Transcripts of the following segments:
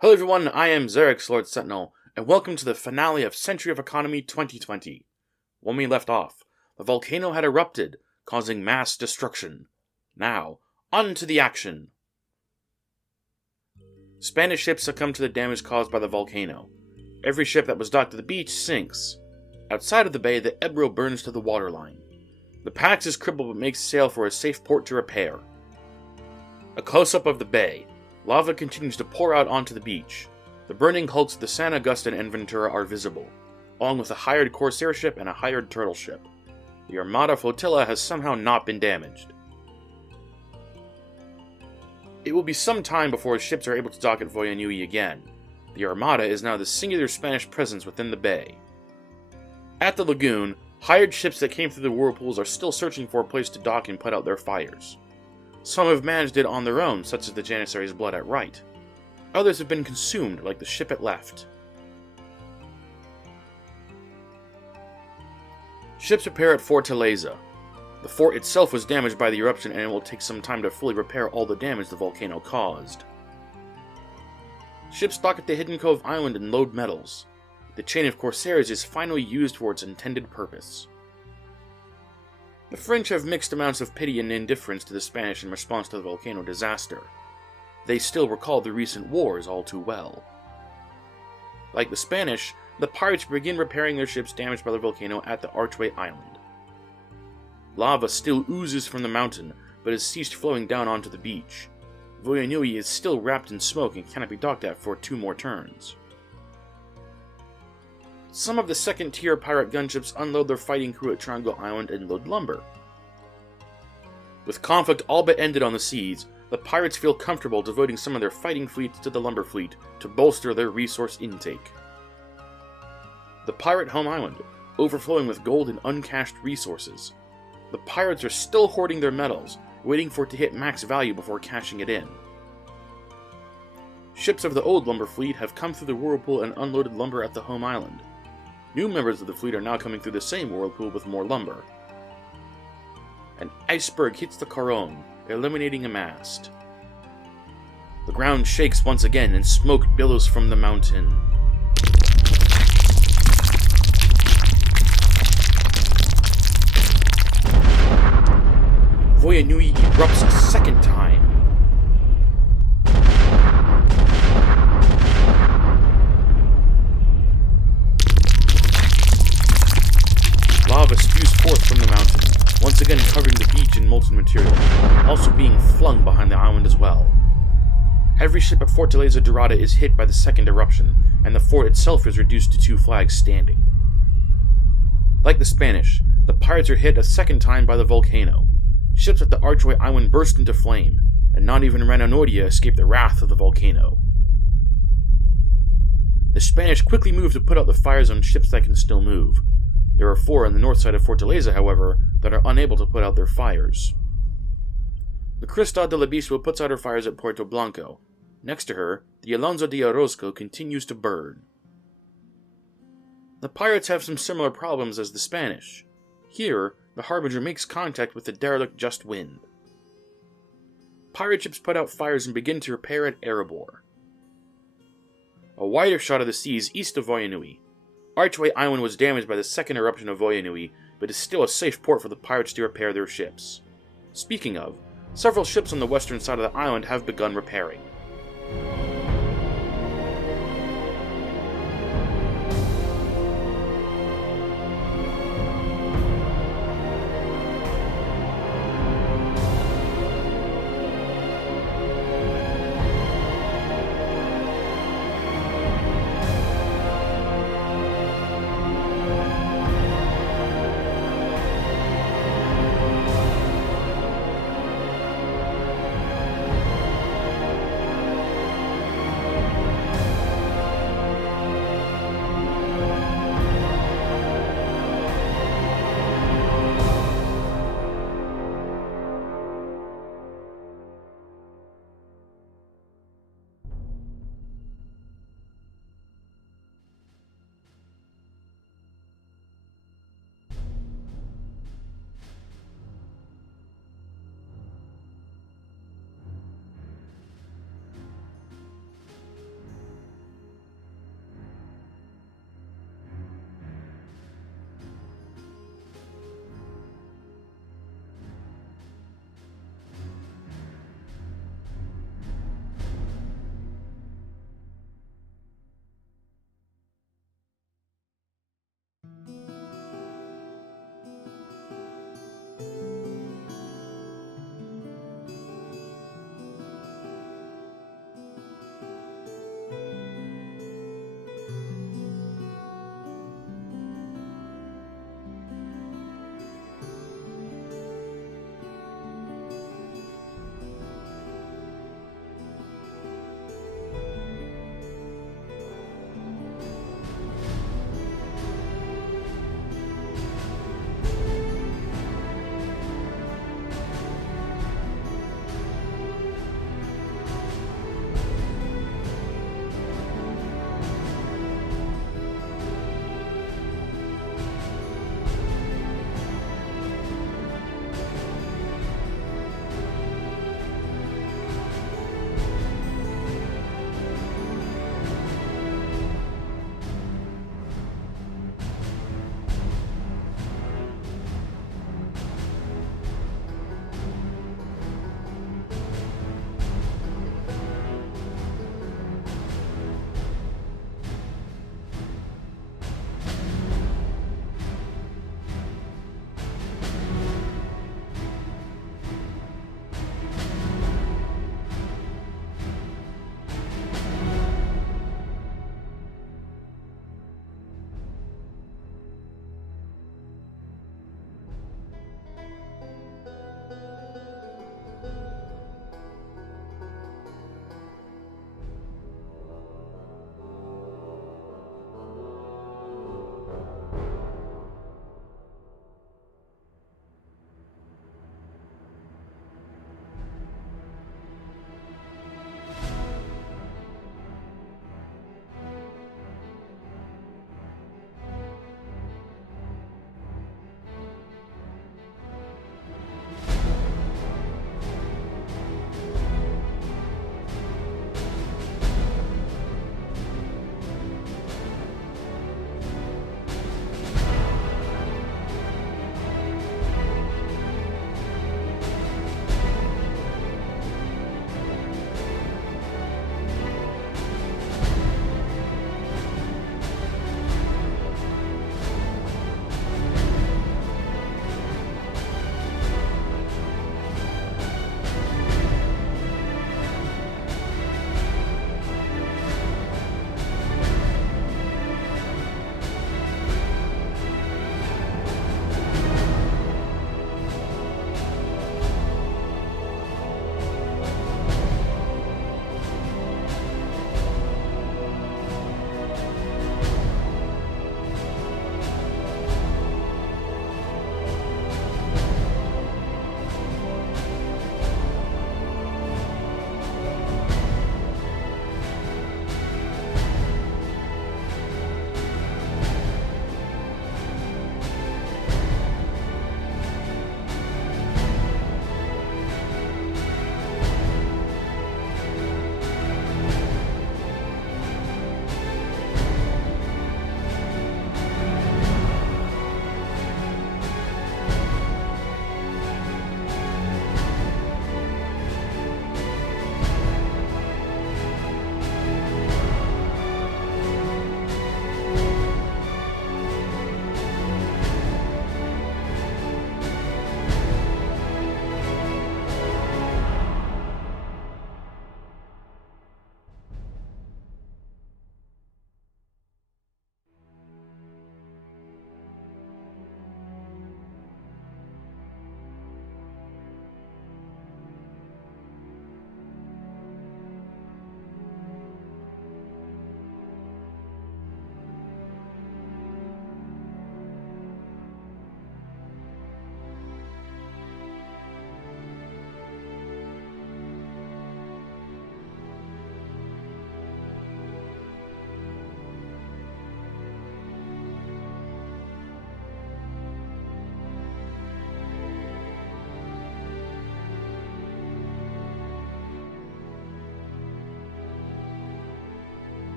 Hello everyone, I am Xerix, Lord Sentinel, and welcome to the finale of Century of Economy 2020. When we left off, the volcano had erupted, causing mass destruction. Now, on to the action! Spanish ships succumb to the damage caused by the volcano. Every ship that was docked at the beach sinks. Outside of the bay, the Ebro burns to the waterline. The Pax is crippled but makes sail for a safe port to repair. A close-up of the bay. Lava continues to pour out onto the beach. The burning hulks of the San Agustin and Ventura are visible, along with a hired Corsair ship and a hired turtle ship. The Armada flotilla has somehow not been damaged. It will be some time before ships are able to dock at Voyanui again. The Armada is now the singular Spanish presence within the bay. At the lagoon, hired ships that came through the whirlpools are still searching for a place to dock and put out their fires. Some have managed it on their own, such as the Janissary's Blood at Right. Others have been consumed, like the ship it left. Ships repair at Fortaleza. The fort itself was damaged by the eruption, and it will take some time to fully repair all the damage the volcano caused. Ships dock at the Hidden Cove Island and load metals. The chain of Corsairs is finally used for its intended purpose. The French have mixed amounts of pity and indifference to the Spanish in response to the volcano disaster. They still recall the recent wars all too well. Like the Spanish, the pirates begin repairing their ships damaged by the volcano at the Archway Island. Lava still oozes from the mountain, but has ceased flowing down onto the beach. Voyanui is still wrapped in smoke and cannot be docked at for 2 more turns. Some of the second-tier pirate gunships unload their fighting crew at Triangle Island and load lumber. With conflict all but ended on the seas, the pirates feel comfortable devoting some of their fighting fleets to the lumber fleet to bolster their resource intake. The pirate home island, overflowing with gold and uncached resources. The pirates are still hoarding their metals, waiting for it to hit max value before cashing it in. Ships of the old lumber fleet have come through the whirlpool and unloaded lumber at the home island. New members of the fleet are now coming through the same whirlpool with more lumber. An iceberg hits the Caron, eliminating a mast. The ground shakes once again and smoke billows from the mountain. Voyanui erupts a second time. Lava spews forth from the mountain, once again covering the beach in molten material, also being flung behind the island as well. Every ship at Fortaleza Dorada is hit by the second eruption, and the fort itself is reduced to 2 flags standing. Like the Spanish, the pirates are hit a second time by the volcano. Ships at the Archway Island burst into flame, and not even Rananoria escaped the wrath of the volcano. The Spanish quickly move to put out the fires on ships that can still move. There are 4 on the north side of Fortaleza, however, that are unable to put out their fires. The Cristad del Obispo puts out her fires at Puerto Blanco. Next to her, the Alonso de Orozco continues to burn. The pirates have some similar problems as the Spanish. Here, the Harbinger makes contact with the derelict Just Wind. Pirate ships put out fires and begin to repair at Erebor. A wider shot of the seas east of Voyanui. Archway Island was damaged by the second eruption of Voyanui, but is still a safe port for the pirates to repair their ships. Speaking of, several ships on the western side of the island have begun repairing.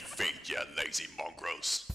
your feet, you lazy mongrels.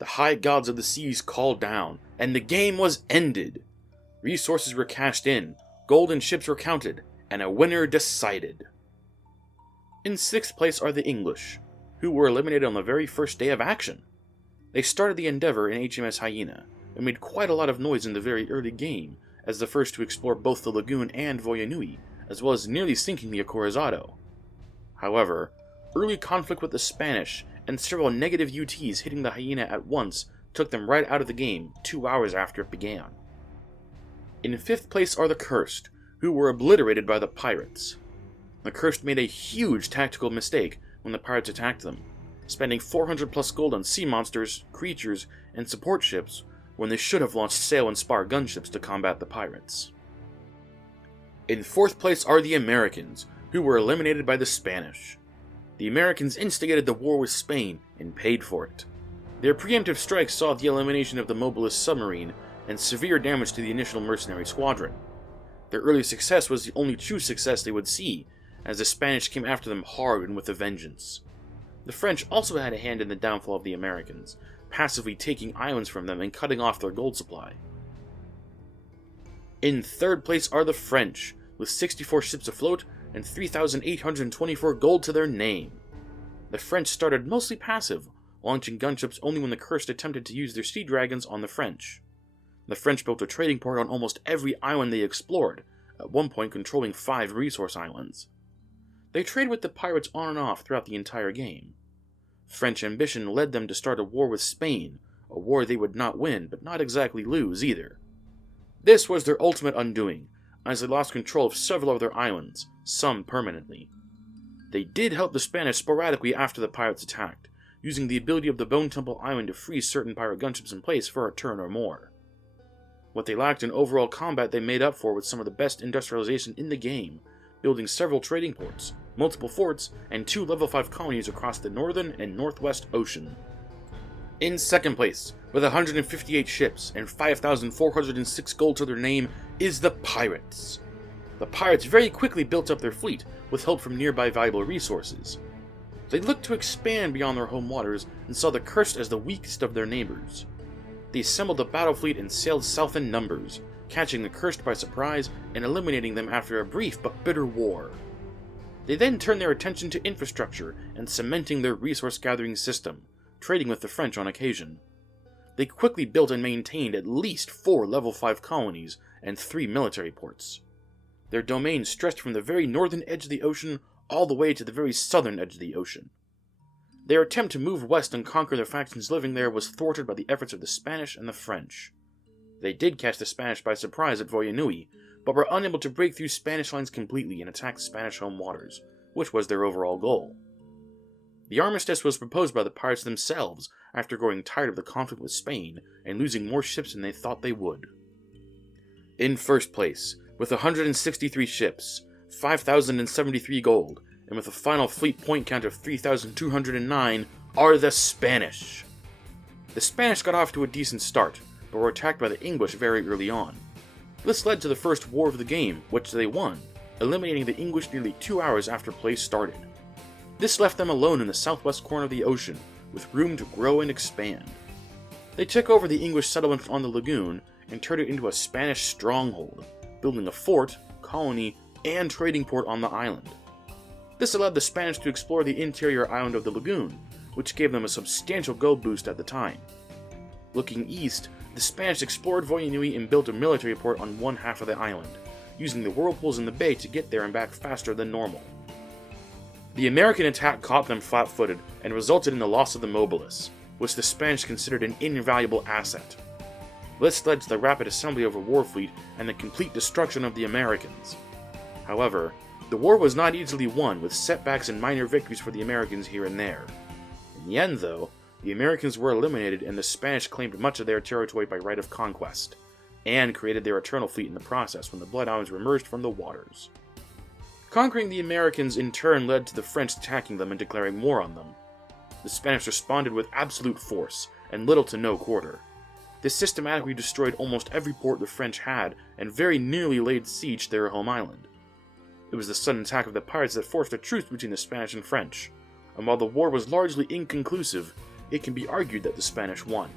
The high gods of the seas called down, and the game was ended. Resources were cashed in, golden ships were counted, and a winner decided. In 6th place are the English, who were eliminated on the very first day of action. They started the endeavor in HMS Hyena, and made quite a lot of noise in the very early game, as the first to explore both the lagoon and Voyanui, as well as nearly sinking the Acorazado. However, early conflict with the Spanish and several negative UTs hitting the Hyena at once took them right out of the game 2 hours after it began. In 5th place are the Cursed, who were obliterated by the pirates. The Cursed made a huge tactical mistake when the pirates attacked them, spending 400 plus gold on sea monsters, creatures, and support ships when they should have launched sail and spar gunships to combat the pirates. In 4th place are the Americans, who were eliminated by the Spanish. The Americans instigated the war with Spain and paid for it. Their preemptive strike saw the elimination of the Mobilis submarine and severe damage to the initial mercenary squadron. Their early success was the only true success they would see, as the Spanish came after them hard and with a vengeance. The French also had a hand in the downfall of the Americans, passively taking islands from them and cutting off their gold supply. In 3rd place are the French, with 64 ships afloat and 3,824 gold to their name. The French started mostly passive, launching gunships only when the Cursed attempted to use their sea dragons on the French. The French built a trading port on almost every island they explored, at one point controlling 5 resource islands. They traded with the pirates on and off throughout the entire game. French ambition led them to start a war with Spain, a war they would not win, but not exactly lose either. This was their ultimate undoing, as they lost control of several of their islands, some permanently. They did help the Spanish sporadically after the pirates attacked, using the ability of the Bone Temple Island to freeze certain pirate gunships in place for a turn or more. What they lacked in overall combat they made up for with some of the best industrialization in the game, building several trading ports, multiple forts, and 2 level 5 colonies across the northern and northwest ocean. In 2nd place, with 158 ships and 5,406 gold to their name, is the Pirates. The Pirates very quickly built up their fleet, with help from nearby valuable resources. They looked to expand beyond their home waters and saw the Cursed as the weakest of their neighbors. They assembled a battle fleet and sailed south in numbers, catching the Cursed by surprise and eliminating them after a brief but bitter war. They then turned their attention to infrastructure and cementing their resource-gathering system, trading with the French on occasion. They quickly built and maintained at least 4 level 5 colonies and 3 military ports. Their domain stretched from the very northern edge of the ocean all the way to the very southern edge of the ocean. Their attempt to move west and conquer the factions living there was thwarted by the efforts of the Spanish and the French. They did catch the Spanish by surprise at Voyanui, but were unable to break through Spanish lines completely and attack Spanish home waters, which was their overall goal. The armistice was proposed by the pirates themselves after growing tired of the conflict with Spain and losing more ships than they thought they would. In 1st place, with 163 ships, 5,073 gold, and with a final fleet point count of 3,209, are the Spanish. The Spanish got off to a decent start, but were attacked by the English very early on. This led to the first war of the game, which they won, eliminating the English nearly 2 hours after play started. This left them alone in the southwest corner of the ocean, with room to grow and expand. They took over the English settlement on the lagoon and turned it into a Spanish stronghold, building a fort, colony, and trading port on the island. This allowed the Spanish to explore the interior island of the lagoon, which gave them a substantial gold boost at the time. Looking east, the Spanish explored Voyanui and built a military port on one half of the island, using the whirlpools in the bay to get there and back faster than normal. The American attack caught them flat-footed and resulted in the loss of the Mobilis, which the Spanish considered an invaluable asset. This led to the rapid assembly of a war fleet and the complete destruction of the Americans. However, the war was not easily won, with setbacks and minor victories for the Americans here and there. In the end, though, the Americans were eliminated and the Spanish claimed much of their territory by right of conquest, and created their eternal fleet in the process when the Blood Islands were emerged from the waters. Conquering the Americans in turn led to the French attacking them and declaring war on them. The Spanish responded with absolute force and little to no quarter. This systematically destroyed almost every port the French had and very nearly laid siege to their home island. It was the sudden attack of the pirates that forced a truce between the Spanish and French, and while the war was largely inconclusive, it can be argued that the Spanish won.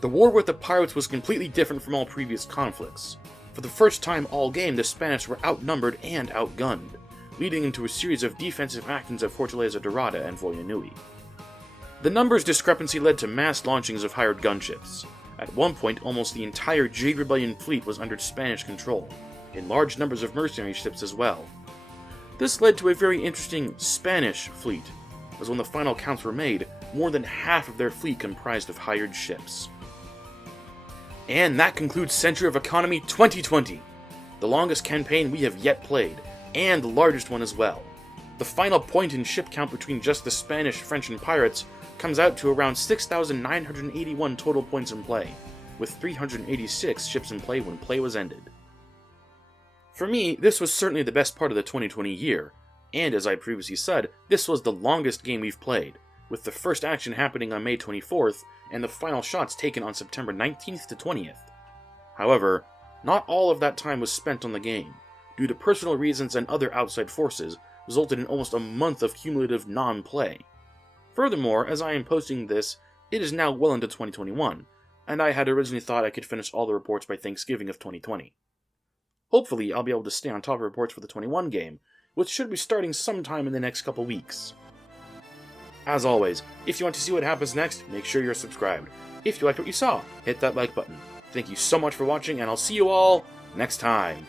The war with the pirates was completely different from all previous conflicts. For the first time all game, the Spanish were outnumbered and outgunned, leading into a series of defensive actions at Fortaleza Dorada and Voyanui. The numbers discrepancy led to mass launchings of hired gunships. At one point, almost the entire Jade Rebellion fleet was under Spanish control, and large numbers of mercenary ships as well. This led to a very interesting Spanish fleet, as when the final counts were made, more than half of their fleet comprised of hired ships. And that concludes Century of Economy 2020, the longest campaign we have yet played, and the largest one as well. The final point in ship count between just the Spanish, French, and pirates comes out to around 6,981 total points in play, with 386 ships in play when play was ended. For me, this was certainly the best part of the 2020 year, and as I previously said, this was the longest game we've played, with the first action happening on May 24th, and the final shots taken on September 19th to 20th. However, not all of that time was spent on the game, due to personal reasons and other outside forces, resulted in almost a month of cumulative non-play. Furthermore, as I am posting this, it is now well into 2021, and I had originally thought I could finish all the reports by Thanksgiving of 2020. Hopefully, I'll be able to stay on top of reports for the 21 game, which should be starting sometime in the next couple weeks. As always, if you want to see what happens next, make sure you're subscribed. If you liked what you saw, hit that like button. Thank you so much for watching, and I'll see you all next time.